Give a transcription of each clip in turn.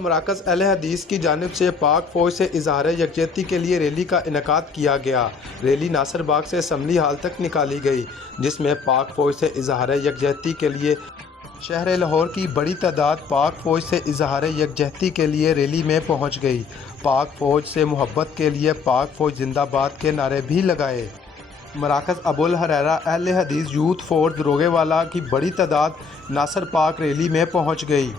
मराकज़ अहले हदीस की जानिब से पाक फ़ौज से इज़हार यकजहती के लिए रैली का इनेकाद किया गया। रैली नासिर बाग से असम्बली हाल तक निकाली गई, जिसमें पाक फ़ौज से इज़हार यकजहती के लिए शहर लाहौर की बड़ी तादाद पाक फ़ौज से इज़हार यकजहती के लिए रैली में पहुँच गई। पाक फ़ौज से मोहब्बत के लिए पाक फ़ौज जिंदाबाद के नारे भी लगाए। मराकज़ अबुल हरैरा अहले हदीस यूथ फोर्स दरोगेवाला की बड़ी तादाद नासिर पाक रैली में पहुँच गई।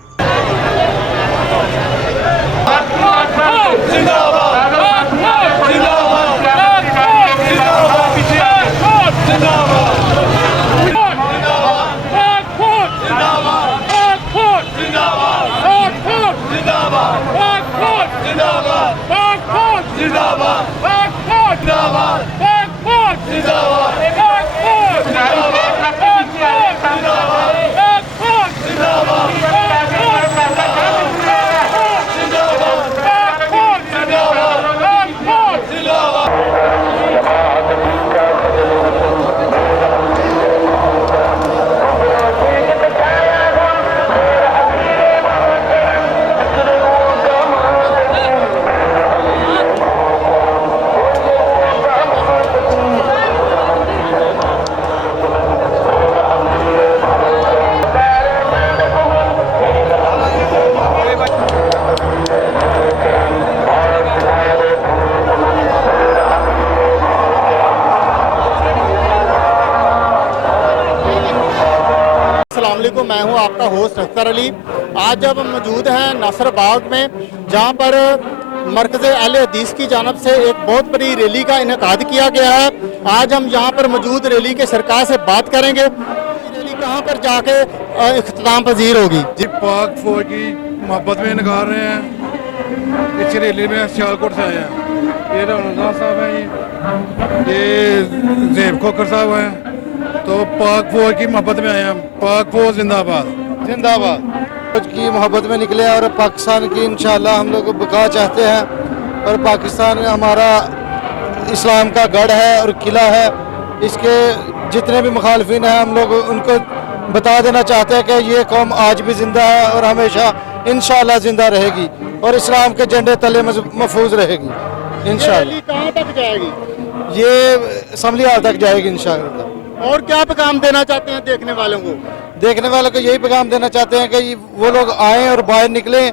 मैं हूं आपका होस्ट अख्तर अली। आज जब हम मौजूद हैं नासिर बाग में, जहां पर मरकज़ अहले हदीस की जानब से एक बहुत बड़ी रैली का इनेकाद किया गया है। आज हम यहां पर मौजूद रैली के सरकार से बात करेंगे। रैली कहां पर जाके इख्तिताम पजीर होगी? जी, पाक फौज की मोहब्बत में निकाल रहे हैं। इस रैली में सियालकोट से आए हैं। ये रमजान साहब हैं, ये ज़ेब खोकर साहब हैं। तो पाक फौज की मोहब्बत में आए हैं। पाक फौज जिंदाबाद जिंदाबाद। फौज की मोहब्बत में निकले और पाकिस्तान की इंशाल्लाह हम लोग बका चाहते हैं। और पाकिस्तान हमारा इस्लाम का गढ़ है और किला है। इसके जितने भी मुखालफिन हैं, हम लोग उनको बता देना चाहते हैं कि ये कौम आज भी ज़िंदा है और हमेशा इंशाल्लाह ज़िंदा रहेगी और इस्लाम के झंडे तले महफूज रहेगी इंशाल्लाह। कहाँ तक जाएगी? ये असम्बली हाल तक जाएगी इंशाल्लाह। और क्या पैगाम देना चाहते हैं देखने वालों को? देखने वालों को यही पैगाम देना चाहते हैं कि वो लोग आएँ और बाहर निकलें,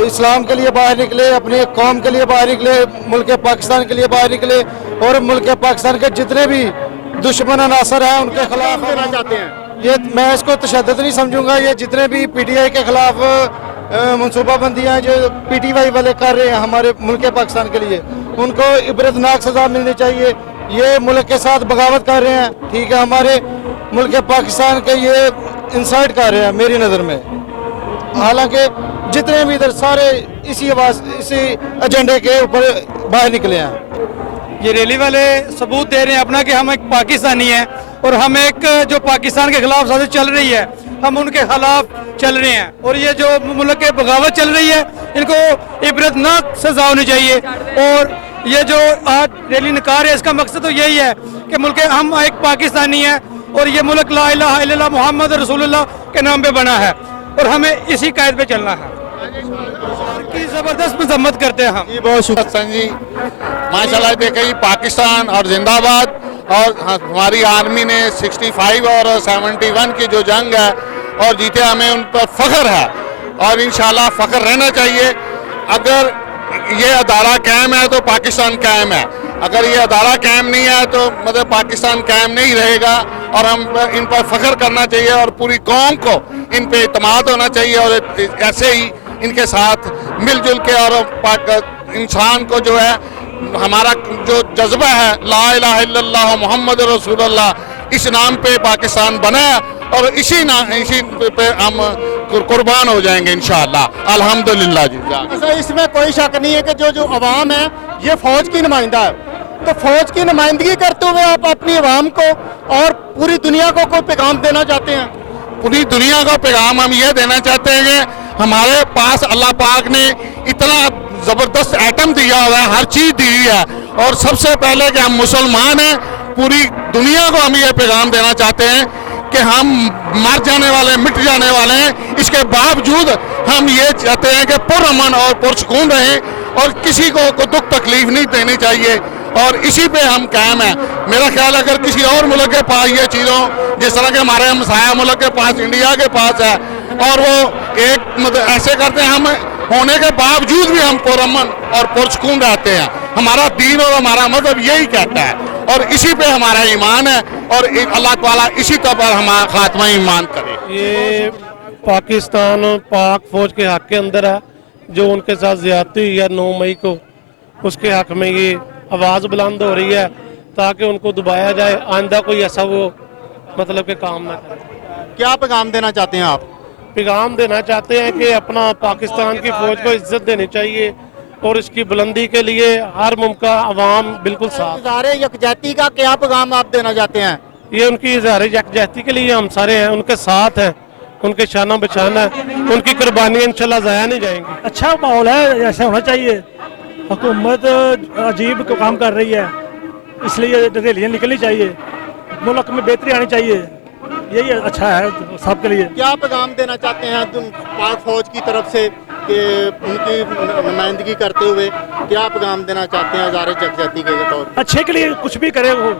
इस्लाम के लिए बाहर निकले, अपनी कौम के लिए बाहर निकले, मुल्क पाकिस्तान के लिए बाहर निकले और मुल्क पाकिस्तान के जितने भी दुश्मन अनासर हैं उनके खिलाफ देना चाहते हैं। ये मैं इसको तशद्दुद नहीं समझूंगा। ये जितने भी PTI के खिलाफ मनसूबाबंदियाँ जो PTY वाले कर रहे हैं हमारे मुल्क पाकिस्तान के लिए, उनको इबरतनाक सज़ा मिलनी चाहिए। ये मुल्क के साथ बगावत कर रहे हैं, ठीक है, हमारे मुल्क पाकिस्तान के ये इंसल्ट कर रहे हैं मेरी नज़र में। हालांकि जितने भी इधर सारे इसी एजेंडे के ऊपर बाहर निकले हैं। ये रैली वाले सबूत दे रहे हैं अपना कि हम एक पाकिस्तानी हैं और हम एक जो पाकिस्तान के खिलाफ साजिश चल रही है हम उनके खिलाफ चल रहे हैं। और ये जो मुल्क के बगावत चल रही है इनको इबरतनाक सजा होनी चाहिए। और ये जो आज रैली निकाल है इसका मकसद तो यही है कि मुल्क हम एक पाकिस्तानी हैं और ये मुल्क ला इलाहा इल्लल्लाह मुहम्मद रसूलुल्लाह के नाम पे बना है और हमें इसी कायदे पे चलना है। की जबरदस्त मजम्मत करते हैं हम। जी बहुत शुक्रिया जी, माशाल्लाह। देखिए पाकिस्तान और जिंदाबाद। और हमारी आर्मी ने 65 और 71 की जो जंग है और जीते, हमें उन पर फख्र है और इंशाल्लाह फख्र रहना चाहिए। अगर ये अदारा कायम है तो पाकिस्तान कायम है, अगर ये अदारा कायम नहीं है तो मतलब पाकिस्तान कायम नहीं रहेगा। और हम इन पर फख्र करना चाहिए और पूरी कौम को इन पे इत्मीनान होना चाहिए और ऐसे ही इनके साथ मिलजुल के और इंसान को जो है हमारा जो जज्बा है ला इलाहा इल्लल्लाह मुहम्मद रसूलुल्लाह, इस नाम पे पाकिस्तान बना है और इसी पे हम कुर्बान हो जाएंगे इंशाअल्लाह अल्हम्दुलिल्लाह जी। अच्छा, इसमें कोई शक नहीं है कि जो अवाम है ये फौज की नुमाइंदा है। तो फौज की नुमाइंदगी करते हुए आप अपनी अवाम को और पूरी दुनिया को कोई पैगाम देना चाहते हैं? पूरी दुनिया का पैगाम हम ये देना चाहते हैं कि हमारे पास अल्लाह पाक ने इतना ज़बरदस्त एटम दिया हुआ है, हर चीज़ दी है। और सबसे पहले कि हम मुसलमान हैं, पूरी दुनिया को हम ये पैगाम देना चाहते हैं कि हम मर जाने वाले, मिट जाने वाले हैं, इसके बावजूद ہم یہ چاہتے ہیں کہ پرامن اور پرسکون رہیں اور کسی کو دکھ تکلیف نہیں دینی چاہیے اور اسی پہ ہم قائم ہیں. میرا خیال ہے اگر کسی اور ملک کے پاس یہ چیزوں جس طرح کے ہمارے ہمسایہ ملک کے پاس انڈیا کے پاس ہے اور وہ ایک ایسے کرتے ہیں, ہم ہونے کے باوجود بھی ہم پرامن اور پرسکون رہتے ہیں. ہمارا دین اور ہمارا مذہب یہی کہتا ہے اور اسی پہ ہمارا ایمان ہے اور اللہ تعالیٰ اسی طور پر ہمارا خاتمہ ایمان کرے. یہ پاکستان پاک فوج کے حق کے اندر ہے. جو ان کے ساتھ زیادتی ہوئی ہے 9 مئی کو, اس کے حق میں یہ آواز بلند ہو رہی ہے تاکہ ان کو دبایا جائے, آئندہ کوئی ایسا وہ مطلب کہ کام نہ کرے. کیا پیغام دینا چاہتے ہیں آپ؟ پیغام دینا چاہتے ہیں کہ اپنا پاکستان کی فوج کو عزت دینی چاہیے اور اس کی بلندی کے لیے ہر ممکن عوام بالکل ساتھ. اظہار یکجہتی کا کیا پیغام آپ دینا چاہتے ہیں؟ یہ ان کی اظہار یکجہتی کے لیے ہم سارے ہیں, ان کے ساتھ ہیں, ان کے شانہ بشانہ ہے, ان کی قربانیاں انشاءاللہ ضائع نہیں جائیں گی. اچھا ماحول ہے, ایسا ہونا چاہیے. حکومت عجیب کام کر رہی ہے, اس لیے ریلیاں نکلنی چاہیے, ملک میں بہتری آنی چاہیے, یہی اچھا ہے سب کے لیے. کیا پیغام دینا چاہتے ہیں پاک فوج کی طرف سے کہ ان کی نمائندگی کرتے ہوئے کیا پیغام دینا چاہتے ہیں اظہار یکجہتی کے طور پر؟ اچھے کے لیے کچھ بھی کرے وہ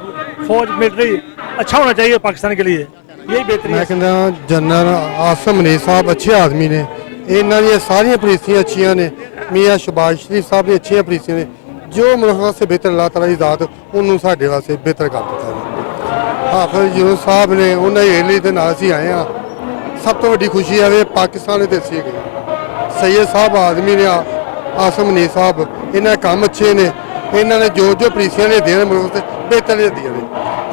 فوج ملٹری, اچھا ہونا چاہیے پاکستان کے لیے, یہی بہتری ہے. میں کہنا جنرل آصم منیع صاحب اچھے آدمی نے, انہاں دی ساری پالیسیاں اچھیاں نے. میاں شہباز شریف صاحب دی اچھیاں پالیسیاں نے. جو ملک واسطے بہتر اللہ تعالیٰ دی ذات انہوں ساڈے واسطے بہتر کر دیتا ہے. آخر جو صاحب نے انہاں دی ریلی دے نال اسی آئے ہاں. سب تو وڈی خوشی ہے پاکستان دے دسی گئی. سید صاحب آدمی نے, آصم منیع صاحب, انہاں دے کام اچھے نے, انہاں نے جو پالیسیاں نے دیاں ملک واسطے بہتر نے دیاں نے.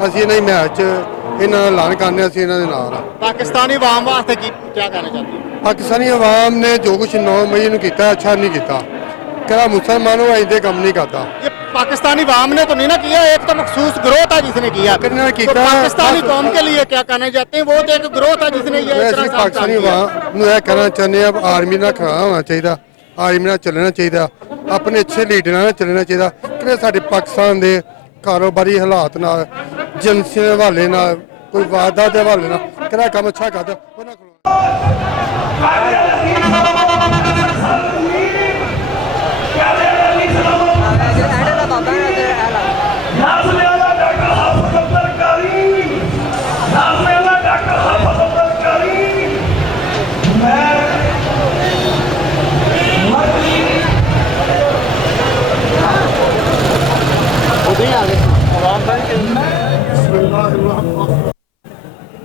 اسی انہاں دی میچ انہاں دا اعلان کرنے اسی انہاں دے نال. پاکستانی عوام واسطے کیا کہنا چاہتے ہیں؟ پاکستانی عوام نے جو کچھ 9 مئی نو کیتا اچھا نہیں کیتا. کہ مسلمانوں ایسے کام نہیں کرتا. یہ پاکستانی عوام نے تو نہیں نہ کیا, ایک تو مخصوص گروہ تھا جس نے کیا. تو پاکستانی قوم کے لیے کیا کہنا چاہتے ہیں؟ وہ تو ایک گروہ تھا جس نے یہ پاکستانی عوام نو یہ کہنا چاہتے ہیں اب آرمی نہ کھڑا ہونا چاہیے, آرمی نہ چلنا چاہیے, اپنے اچھے لیڈر نہ چلنا چاہیے. کہ سارے پاکستان دے کاروباری حالات نال, جنسی دے حوالے نال, کوئی واردات دے حوالے نال کہ کام اچھا کرتا.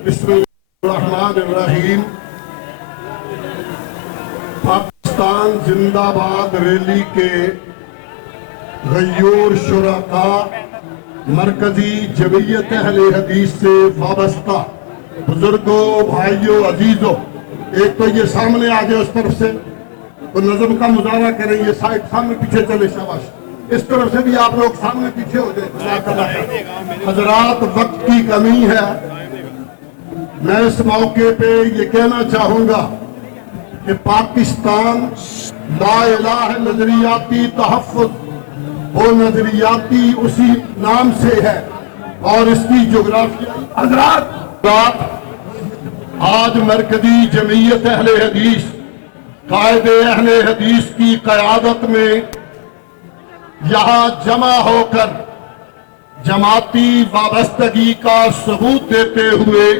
بسم اللہ الرحمن الرحیم. پاکستان زندہ باد ریلی کے غیور شرکاء, مرکزی جمعیت اہل حدیث سے وابستہ بزرگوں, بھائیوں, عزیزوں, ایک تو یہ سامنے آ جائے اس طرف سے تو نظم کا مظاہرہ کریں. یہ سائڈ سامنے پیچھے چلے, شاباش. اس طرف سے بھی آپ لوگ سامنے پیچھے ہو جائیں. حضرات وقت کی کمی ہے, میں اس موقع پہ یہ کہنا چاہوں گا کہ پاکستان لا الہ نظریاتی تحفظ, وہ نظریاتی اسی نام سے ہے اور اس کی جغرافیائی. حضرات آج مرکزی جمعیت اہل حدیث, قائد اہل حدیث کی قیادت میں یہاں جمع ہو کر جماعتی وابستگی کا ثبوت دیتے ہوئے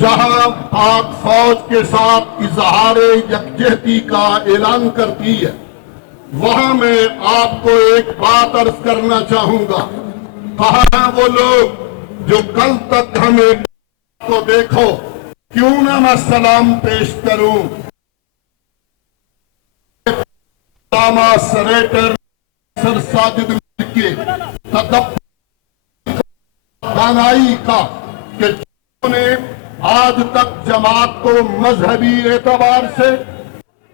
جہاں پاک فوج کے ساتھ اظہار یکجہتی کا اعلان کرتی ہے, وہاں میں آپ کو ایک بات عرض کرنا چاہوں گا. کہاں ہیں وہ لوگ جو کل تک ہمیں کو دیکھو, کیوں نہ میں سلام پیش کروں. علامہ سریٹر سر ساجد کے دانائی کا کہ جنہوں نے آج تک جماعت کو مذہبی اعتبار سے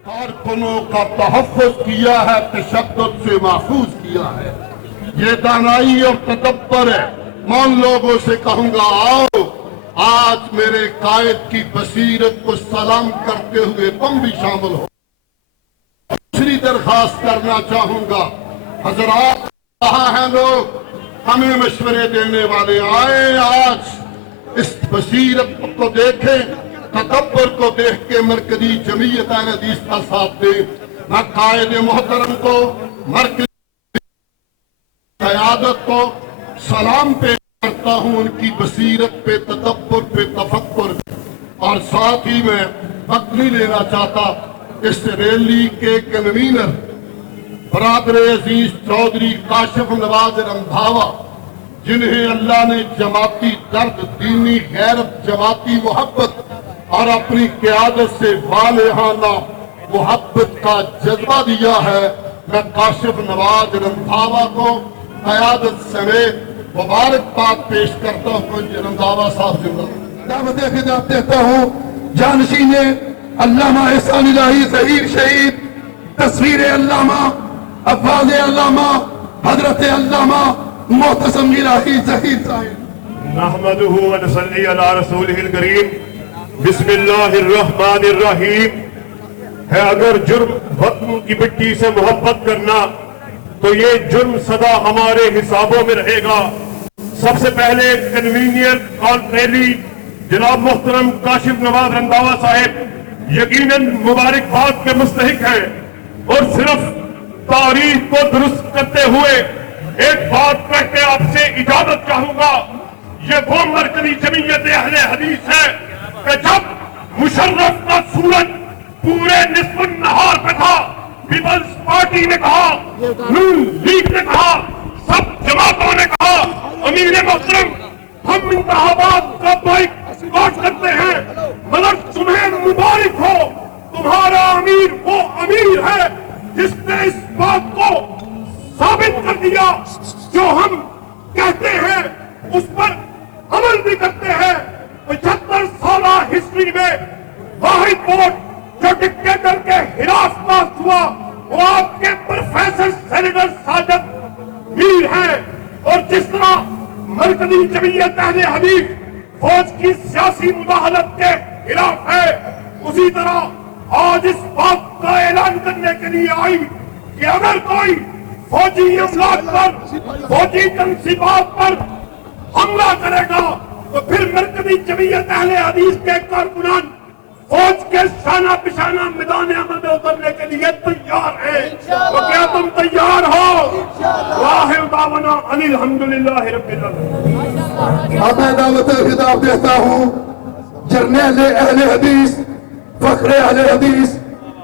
کارکنوں کا تحفظ کیا ہے, تشدد سے محفوظ کیا ہے. یہ دانائی اور تدبر ہے. میں ان لوگوں سے کہوں گا, آؤ آج میرے قائد کی بصیرت کو سلام کرتے ہوئے تم بھی شامل ہو. دوسری درخواست کرنا چاہوں گا, حضرات کہاں ہیں لوگ ہمیں مشورے دینے والے, آئے آج اس بصیرت کو دیکھیں तकब्बर को देख के मरकजी जमीयत अहले हदीस का साथ दे। मैं कायद मोहतरम को, मरकजी क़यादत को सलाम पेश करता हूँ, उनकी बसीरत पे, तकब्बर पे, तफक्कुर पे। और साथ ही मैं वक्त नहीं लेना चाहता, इस रैली के कन्वीनर बरादर अजीज चौधरी काशिफ नवाज रंधावा, जिन्हें अल्लाह ने जमाती दर्द, दीनी गैरत, जमाती मोहब्बत और अपनी क़यादत से वालेहाना मोहब्बत का जज्बा दिया है, मैं काशिफ नवाज रंधावा को क़यादत समेत मुबारकबाद पेश करता हूँ। रंधावा साहब जिंदाबाद। खिताब देता हूँ जानशीन अल्लामा एहसान इलाही ज़हीर शहीद, तस्वीर अल्लामा अफ़ाज़ अल्लामा हज़रत अल्लामा मोहतसम इलाही ज़हीर साहिब। नहमदुहु व नसल्ली अला रसूलिहिल करीम। बिस्मिल्लाहिर्रहमानिर्रहीम। है अगर जुर्म वतन की मिट्टी से मोहब्बत करना, तो ये जुर्म सदा हमारे हिसाबों में रहेगा। सबसे पहले कन्वीनियर रैली जनाब मोहतरम काशिफ नवाज रंधावा साहिब यकीनन मुबारकबाद के मुस्तहिक हैं, और सिर्फ तारीख को दुरुस्त करते हुए एक बात कह के आपसे इजाजत चाहूंगा। ये वो मरकजी जमीयत अहले हदीस है कि जब मुशर्रफ का सूरज पूरे निस्फ नहार पे था, पीपल्स पार्टी ने कहा, नून लीग ने कहा, सब जमातों ने कहा, अमीर मोहतरम हम इंतखाबात का बॉयकॉट करते हैं, मगर तुम्हें मुबारक हो, तुम्हारा अमीर वो अमीर है जिसने इस बात को साबित कर दिया जो हम कहते हैं उस पर अमल भी करते हैं। 75 साल हिस्ट्री में वाहिद वोट जो डिक्टेटर के खिलाफ पास हुआ वो आपके प्रोफेसर सेनेटर साजिद मीर हैं, और जिस तरह मरकजी जमीयत अहले हदीस फौज की सियासी मुदाखलत के खिलाफ है, उसी तरह आज इस बात का ऐलान करने के लिए आई कि अगर कोई फौजी अमलाक पर, फौजी तंसीबात पर हमला करेगा तो फिर मरकजी जमीयत अहले हदीस के कारकुनान फौज के शाना पिशाना मैदान अमल में उतरने के लिए तैयार हैं। तो क्या तुम तैयार हो? वाहिर दावना अनिल हम्दुलिल्लाहि रब्बिल आलमीन। अब मैं दावत खिताब देता हूँ जर्नैल अहले हदीस, फख्रे अहले हदीस,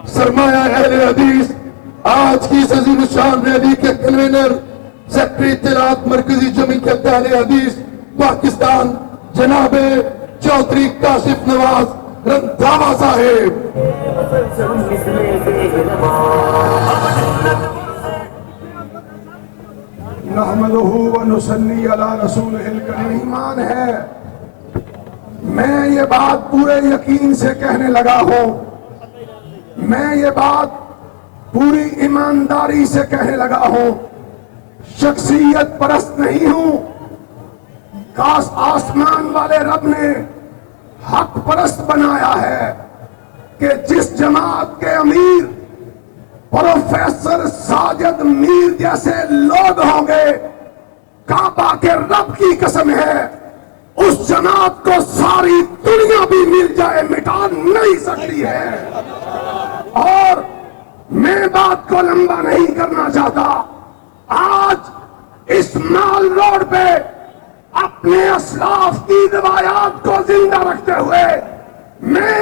सरमाया अहले हदीस, आज की सजील शान रैली के कन्वीनर, सेक्रेटरी इत्तलात मरकजी जमीयत अहले हदीस पाकिस्तान, जनाब चौधरी काशिफ नवाज रंधावा साहेब। नहमदुहु व नुसल्ली अला रसूलिहिल करीम। ईमान है, मैं ये बात पूरे यकीन से कहने लगा हूं, मैं ये बात पूरी ईमानदारी से कहने लगा हूं, शख्सियत परस्त नहीं हूं। काश आसमान वाले रब ने हक परस्त बनाया है कि जिस जमात के अमीर प्रोफेसर साजिद मीर जैसे लोग होंगे, काबा के रब की कसम है उस जमात को सारी दुनिया भी मिल जाए मिटा नहीं सकती है। और मैं बात को लंबा नहीं करना चाहता, आज इस माल रोड पे अपने असलाफ की रिवायात को जिंदा रखते हुए मैं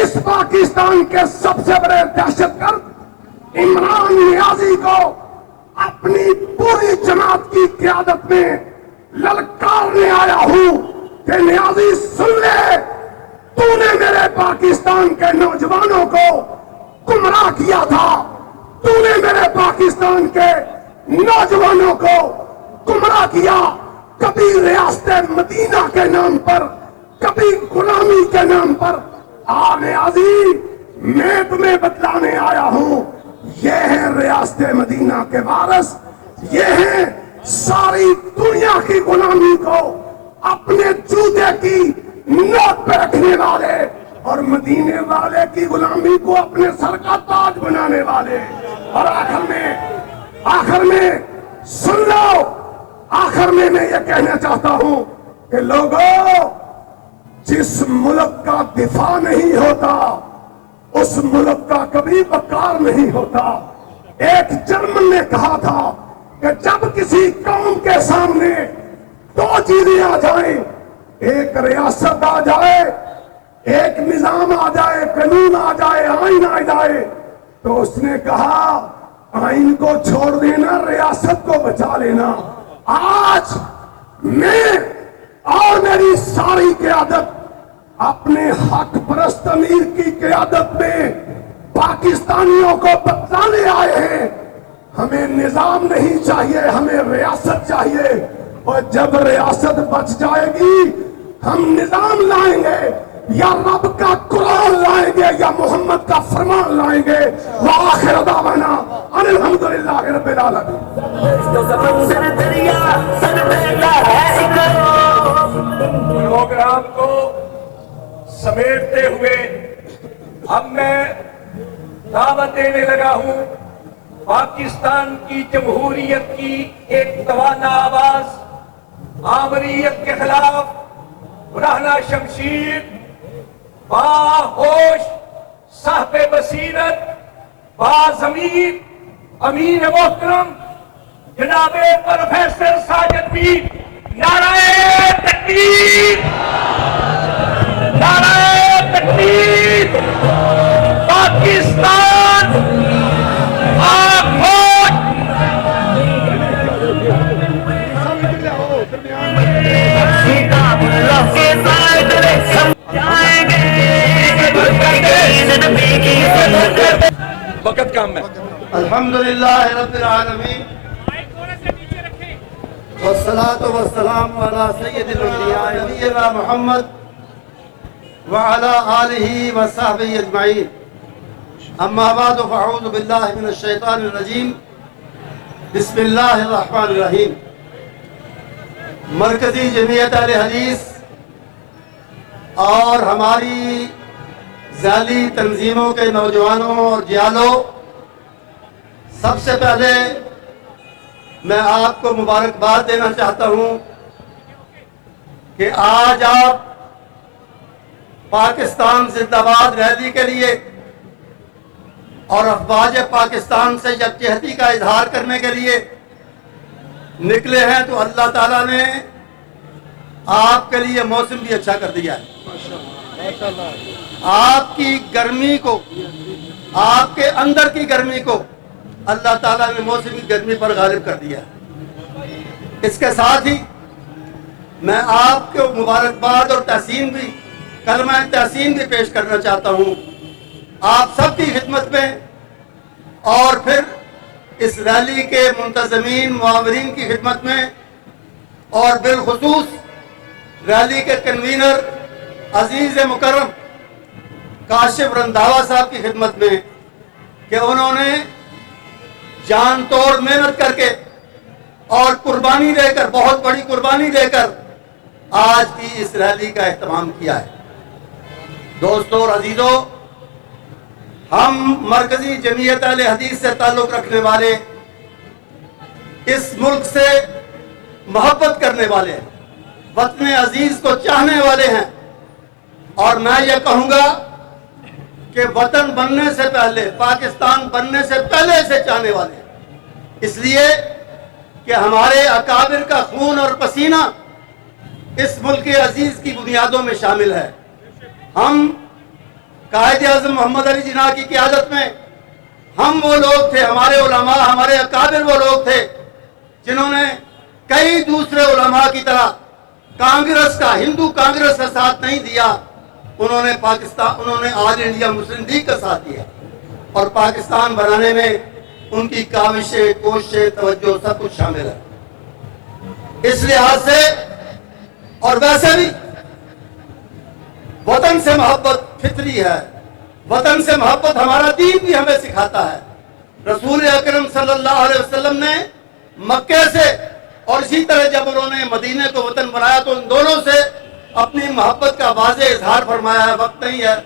इस पाकिस्तान के सबसे बड़े दहशतगर्द इमरान नियाजी को अपनी पूरी जमात की क़यादत में ललकारने आया हूं कि नियाजी सुन ले, तूने मेरे पाकिस्तान के नौजवानों को गुमराह किया था, तूने मेरे पाकिस्तान के नौजवानों को गुमराह किया, कभी रियासत मदीना के नाम पर, कभी गुलामी के नाम पर। नियाजी मैं तुम्हें बतलाने आया हूं, ये है रियासत मदीना के वारिस, ये है सारी दुनिया की गुलामी को अपने जूते की नोक पे रखने वाले और मदीने वाले की गुलामी को अपने सर का ताज बनाने वाले। और आखिर में सुन लो, आखिर में मैं ये कहना चाहता हूं कि लोगों, जिस मुल्क का दिफा नहीं होता उस मुल्क का कभी वकार नहीं होता। एक जर्मन ने कहा था कि जब किसी कौम के सामने दो चीजें आ जाएं, एक रियासत आ जाए, एक निजाम आ जाए, कानून आ जाए, आइन आ जाए, तो उसने कहा आइन को छोड़ देना, रियासत को बचा लेना। आज मैं और मेरी सारी क़यादत अपने हक परस्त अमीर की क़यादत में पाकिस्तानियों को बतलाने आए हैं। हमें निजाम नहीं चाहिए, हमें रियासत चाहिए, और जब रियासत बच जाएगी हम निजाम लाएंगे, या रब का कुरान लाएंगे या मोहम्मद का फरमान लाएंगे। व आखिर दावाना अल्हम्दुलिल्लाहि रब्बिल आलमीन। प्रोग्राम को समेटते हुए अब मैं दावत देने लगा हूं पाकिस्तान की जमहूरियत की एक तवाना आवाज, आमरीयत के खिलाफ रहना शमशीर, बाहोश, साहब बसीरत, बाज़मीर, अमीन मोहतरम जनाबे प्रोफेसर साजिद मीर। नाराए तकबीर, नाराए तकबीर। पाकिस्तान आखोज। वक्त कम है। अल्हम्दुलिल्लाह रब्बिल आलमीन वस्सलातु वस्सलामु अला सय्यिदिल अंबिया नबीना मुहम्मद व अला आलिहि व सहबिहि अजमाइन। अम्मा बाद फअऊज़ु बिल्लाहि मिनश शैतानिर रजीम। बिस्मिल्लाहिर रहमानिर रहीम। मरकजी जमीयत अहले हदीस और हमारी जाली तंजीमों के नौजवानों और जियालों, सबसे पहले मैं आपको मुबारकबाद देना चाहता हूं कि आज आप पाकिस्तान जिंदाबाद रैली के लिए और अफवाज पाकिस्तान से यकजहती का इजहार करने के लिए निकले हैं, तो अल्लाह ताला ने आपके लिए मौसम भी अच्छा कर दिया है। आपकी गर्मी को, आपके अंदर की गर्मी को अल्लाह ताला ने मौसमी गर्मी पर गालिब कर दिया। इसके साथ ही मैं आपको मुबारकबाद और तहसीन भी, कलमा तहसीन भी पेश करना चाहता हूँ आप सबकी खिदमत में, और फिर इस रैली के मुंतज़मीन मुआवरीन की खिदमत में, और बिलखुसूस रैली के कन्वीनर अजीज मुकर्रम काशिफ रंधावा साहब की खिदमत में कि उन्होंने जान तोड़ मेहनत करके और कुर्बानी देकर, बहुत बड़ी कुर्बानी देकर आज की इस रैली का एहतमाम किया है। दोस्तों और अजीजों, हम मरकजी जमीयत अहले हदीस से ताल्लुक़ रखने वाले, इस मुल्क से मोहब्बत करने वाले हैं, वतन अजीज को चाहने वाले हैं, और मैं ये कहूँगा कि वतन बनने से पहले, पाकिस्तान बनने से पहले से चाहने वाले हैं, इसलिए कि हमारे अकाबिर का खून और पसीना इस मुल्क के अजीज की बुनियादों में शामिल है। हम कायदे आज़म मोहम्मद अली जिन्ना की क़यादत में हम वो लोग थे, हमारे उलमा, हमारे अकाबिर वो लोग थे जिन्होंने कई दूसरे उलमा की तरह कांग्रेस का, हिंदू कांग्रेस का साथ नहीं दिया। उन्होंने आज इंडिया मुस्लिम लीग का साथ दिया, और पाकिस्तान बनाने में उनकी काविशें, कोशिशें, तवज्जो सब कुछ शामिल है। इस लिहाज से और वैसे भी वतन से मोहब्बत फितरी है, वतन से मोहब्बत हमारा दीन भी हमें सिखाता है। रसूल अकरम सल्लल्लाहु अलैहि वसल्लम ने मक्के से, और इसी तरह जब उन्होंने मदीने को वतन बनाया, तो उन दोनों से अपनी मोहब्बत का वाज़े इजहार फरमाया है। वक्त नहीं है,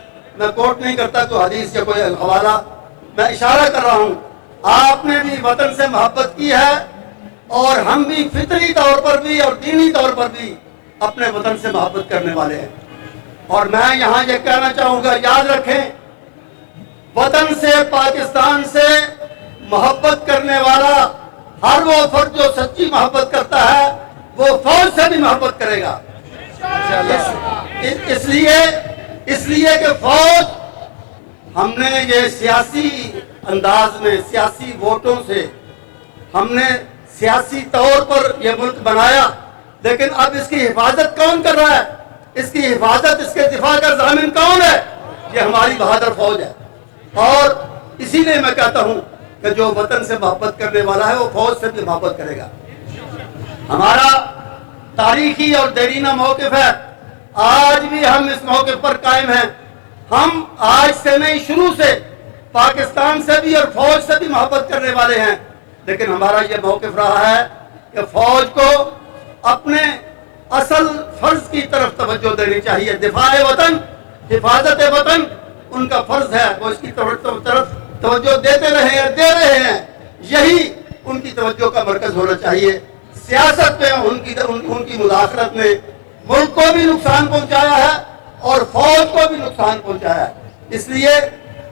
मैं कोट नहीं करता तो हदीस के कोई हवाला, मैं इशारा कर रहा हूँ, आपने भी वतन से मोहब्बत की है, और हम भी फितरी तौर पर भी और दीनी तौर पर भी अपने वतन से मोहब्बत करने वाले हैं। اور میں یہاں یہ کہنا چاہوں گا، یاد رکھیں وطن سے، پاکستان سے محبت کرنے والا ہر وہ فرد جو سچی محبت کرتا ہے وہ فوج سے بھی محبت کرے گا. اس لیے کہ فوج، ہم نے یہ سیاسی انداز میں، سیاسی ووٹوں سے ہم نے سیاسی طور پر یہ ملک بنایا، لیکن اب اس کی حفاظت کون کر رہا ہے؟ اس کی حفاظت، اس کے دفاع کا ضامن کون ہے؟ یہ ہماری بہادر فوج ہے. اور اسی لیے میں کہتا ہوں کہ جو وطن سے محبت کرنے والا ہے وہ فوج سے بھی محبت کرے گا. ہمارا تاریخی اور دیرینہ موقف ہے، آج بھی ہم اس موقف پر قائم ہیں. ہم آج سے نہیں، شروع سے پاکستان سے بھی اور فوج سے بھی محبت کرنے والے ہیں، لیکن ہمارا یہ موقف رہا ہے کہ فوج کو اپنے اصل فرض کی طرف توجہ دینی چاہیے. دفاع وطن، حفاظت وطن ان کا فرض ہے، وہ اس کی طرف توجہ دیتے رہے ہیں، دے رہے ہیں. یہی ان کی توجہ کا مرکز ہونا چاہیے. سیاست میں ان کی مداخلت نے ملک کو بھی نقصان پہنچایا ہے اور فوج کو بھی نقصان پہنچایا ہے. اس لیے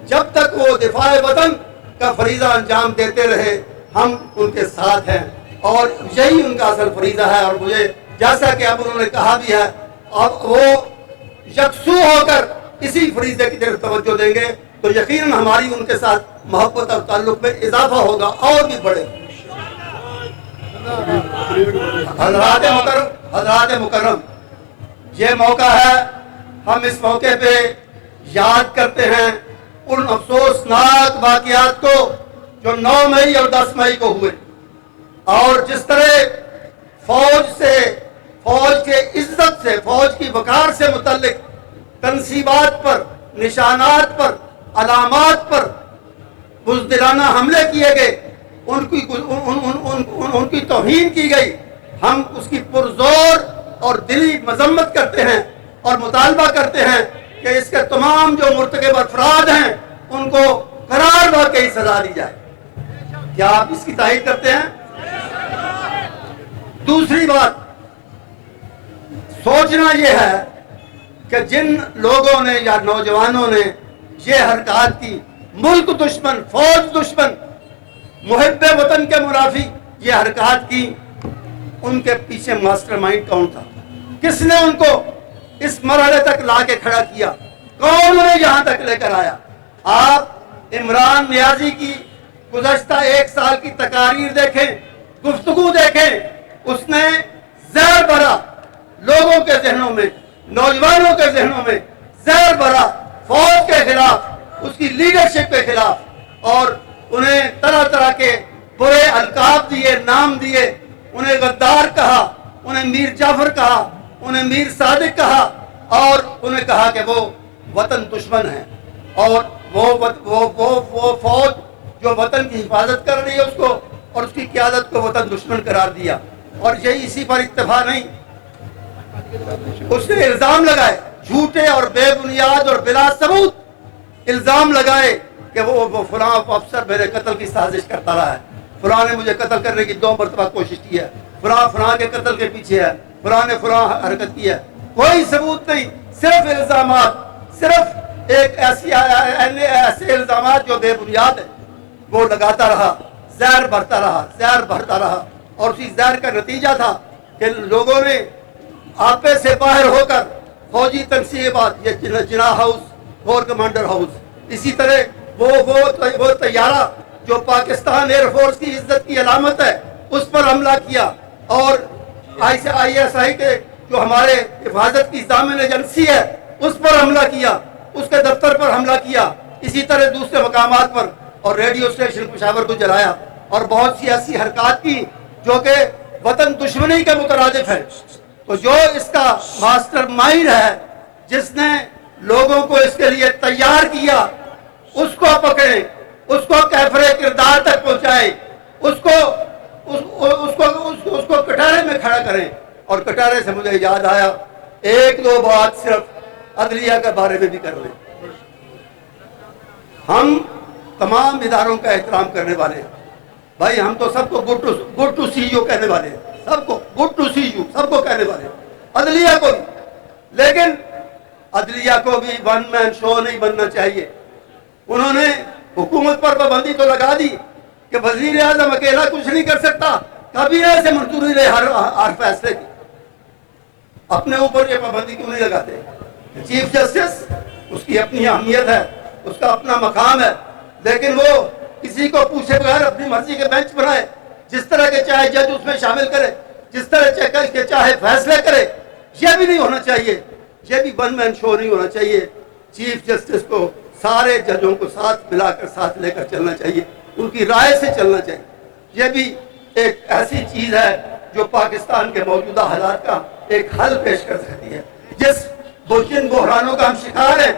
جب تک وہ دفاع وطن کا فریضہ انجام دیتے رہے ہم ان کے ساتھ ہیں، اور یہی ان کا اصل فریضہ ہے. اور مجھے جیسا کہ اب انہوں نے کہا بھی ہے، اب وہ یکسو ہو کر اسی فریضے کی طرف توجہ دیں گے تو یقیناً ہماری ان کے ساتھ محبت اور تعلق میں اضافہ ہوگا اور بھی بڑھے. حضرات مکرم، یہ موقع ہے، ہم اس موقع پہ یاد کرتے ہیں ان افسوسناک واقعات کو جو 9 مئی اور 10 مئی کو ہوئے، اور جس طرح فوج کے عزت سے، فوج کی وقار سے متعلق تنصیبات پر، نشانات پر، علامات پر بزدلانہ حملے کیے گئے، ان کی توہین کی گئی. ہم اس کی پرزور اور دلی مذمت کرتے ہیں اور مطالبہ کرتے ہیں کہ اس کے تمام جو مرتکب افراد ہیں ان کو قرار واقعی سزا دی جائے. کیا آپ اس کی تائید کرتے ہیں؟ دوسری بات سوچنا یہ ہے کہ جن لوگوں نے یا نوجوانوں نے یہ حرکات کی، ملک دشمن، فوج دشمن، محب وطن کے منافی یہ حرکات کی، ان کے پیچھے ماسٹر مائنڈ کون تھا؟ کس نے ان کو اس مرحلے تک لا کے کھڑا کیا؟ کون انہیں یہاں تک لے کر آیا؟ آپ عمران نیازی کی گزشتہ 1 سال کی تقاریر دیکھیں، گفتگو دیکھیں، اس نے زہر بھرا لوگوں کے ذہنوں میں، نوجوانوں کے ذہنوں میں زہر بھرا فوج کے خلاف، اس کی لیڈرشپ کے خلاف، اور انہیں طرح طرح کے برے القاب دیے، نام دیے، انہیں غدار کہا، انہیں میر جعفر کہا، انہیں میر صادق کہا، اور انہیں کہا کہ وہ وطن دشمن ہیں، اور وہ فوج جو وطن کی حفاظت کر رہی ہے اس کو اور اس کی قیادت کو وطن دشمن قرار دیا. اور یہی اسی پر اکتفا نہیں، اس نے الزام لگائے، جھوٹے اور بے بنیاد اور بلا ثبوت الزام لگائے کہ وہ فلاں افسر میرے قتل کی سازش کرتا رہا ہے، فلاں نے مجھے قتل کرنے کی 2 مرتبہ کوشش کی ہے، فلاں کے قتل کے پیچھے ہے، فلاں نے فلاں حرکت کی ہے. کوئی ثبوت نہیں، صرف الزامات، صرف ایک ایسے الزامات جو بے بنیاد ہیں وہ لگاتا رہا، زہر بھرتا رہا، اور اسی زہر کا نتیجہ تھا کہ لوگوں نے آپے سے باہر ہو کر فوجی تنصیبات، یہ جناح ہاؤس، فور کمانڈر ہاؤس، اسی طرح وہ طیارہ جو پاکستان ایئر فورس کی عزت کی علامت ہے اس پر حملہ کیا، اور ISI کے جو ہمارے حفاظت کی ضامن ایجنسی ہے اس پر حملہ کیا، اس کے دفتر پر حملہ کیا، اسی طرح دوسرے مقامات پر، اور ریڈیو اسٹیشن پشاور کو جلایا، اور بہت سی ایسی حرکات کی جو کہ وطن دشمنی کے مترادف ہے. تو جو اس کا ماسٹر مائنڈ ہے، جس نے لوگوں کو اس کے لیے تیار کیا، اس کو پکڑیں، اس کو کیفر کردار تک پہنچائیں، اس کو کٹارے میں کھڑا کریں. اور کٹارے سے مجھے یاد آیا 1-2 بات صرف عدلیہ کے بارے میں بھی کر لیں. ہم تمام اداروں کا احترام کرنے والے ہیں بھائی، ہم تو سب کو گڈ ٹو سی یو کہنے والے ہیں، سب کو گڈ ٹو سی یو، سب کو کہنے والے ہیں، عدلیہ کو بھی. لیکن अदलिया को भी वन मैन शो नहीं बनना चाहिए। उन्होंने हुकूमत पर पाबंदी तो लगा दी कि वजीर आजम अकेला कुछ नहीं कर सकता, काबीना से मंजूरी ले हर फैसले की। अपने ऊपर ये पाबंदी क्यों नहीं लगाते? चीफ जस्टिस उसकी अपनी अहमियत है, उसका अपना मकाम है, लेकिन वो किसी को पूछे बगैर अपनी मर्जी के बेंच बनाए, जिस तरह के चाहे जज उसमें शामिल करे, जिस तरह के चाहे फैसले करे। यह भी नहीं होना चाहिए, यह भी वन मैन शो नहीं होना चाहिए। चीफ जस्टिस को सारे जजों को साथ मिलाकर साथ लेकर चलना चाहिए, उनकी राय से चलना चाहिए। यह भी एक ऐसी चीज है जो पाकिस्तान के मौजूदा हालात का एक हल पेश कर सकती है। जिन बहरानों का हम शिकार हैं,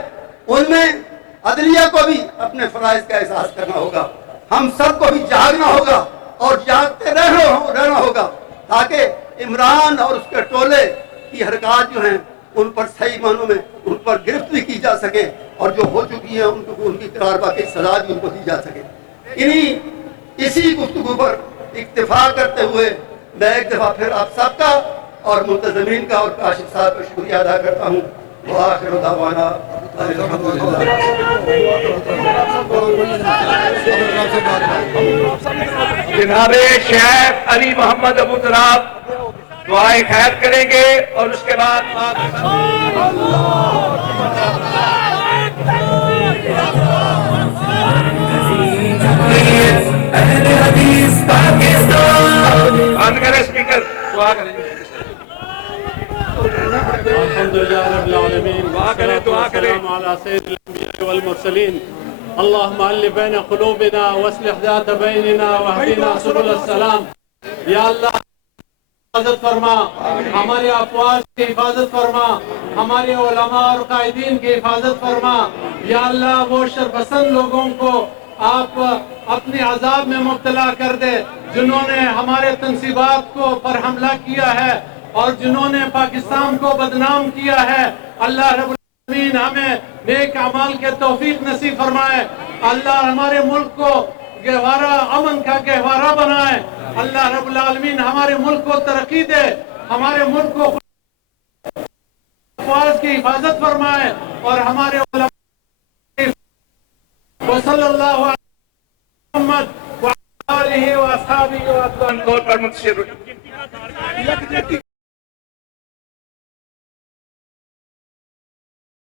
उनमें अदलिया को भी अपने फराइज का एहसास करना होगा, हम सबको भी जागना होगा और जागते रहना होगा, ताकि इमरान और उसके टोले की हरकत जो हैं उन पर सही मानों में उन पर गिरफ्त भी की जा सके, और जो हो चुकी है उनको उनकी करारवा की सजा भी उनको दी जा सके। इसी गुफ्तगू पर इक्तिफा करते हुए मैं एक दफा फिर आप सबका और मुंतज़मीन का और काशिफ साहब का शुक्रिया अदा करता हूँ। आखिर दावाना जनाबे शेख अली मोहम्मद अबू तराब दुआए खैर करेंगे और उसके बाद बंद करें स्पीकर, दुआ करेंगे। अल्हम्दुलिल्लाह रब्बिल आलमीन, दुआ करें, दुआ करें अला सय्यिदिल अंबिया वल मुरसलीन। अल्लाहुम्मा अल्लिफ बैन क़ुलूबिना वअस्लिह ज़ात बैनिना वहदिना सुबुल सलाम। या अल्लाह हिफाजत फरमा, हमारे अफ़वाज की हिफाजत फरमा, हमारे उलमा और कायदीन की हिफाजत फरमा। या अल्लाह वो शरपसंद लोगों को आप अपने अजाब में मुब्तला कर दे जिन्होंने हमारे तंसीबात को पर हमला किया है और जिन्होंने पाकिस्तान को बदनाम किया है। अल्लाह रब्बुल आलमीन हमें नेक अमाल के तौफीक नसीब फरमाए। अल्लाह हमारे मुल्क को गहवारा अमन का गहवारा बनाए। अल्लाह रब्बुल आलमीन हमारे मुल्क को तरक्की दे, हमारे मुल्क को अफ़वाज की हिफाजत फरमाए और हमारे उलमा सल्लल्लाहु अलैहि मुहम्मद व आलिहि व अस्हाबिहि व तौर पर मुंतशिर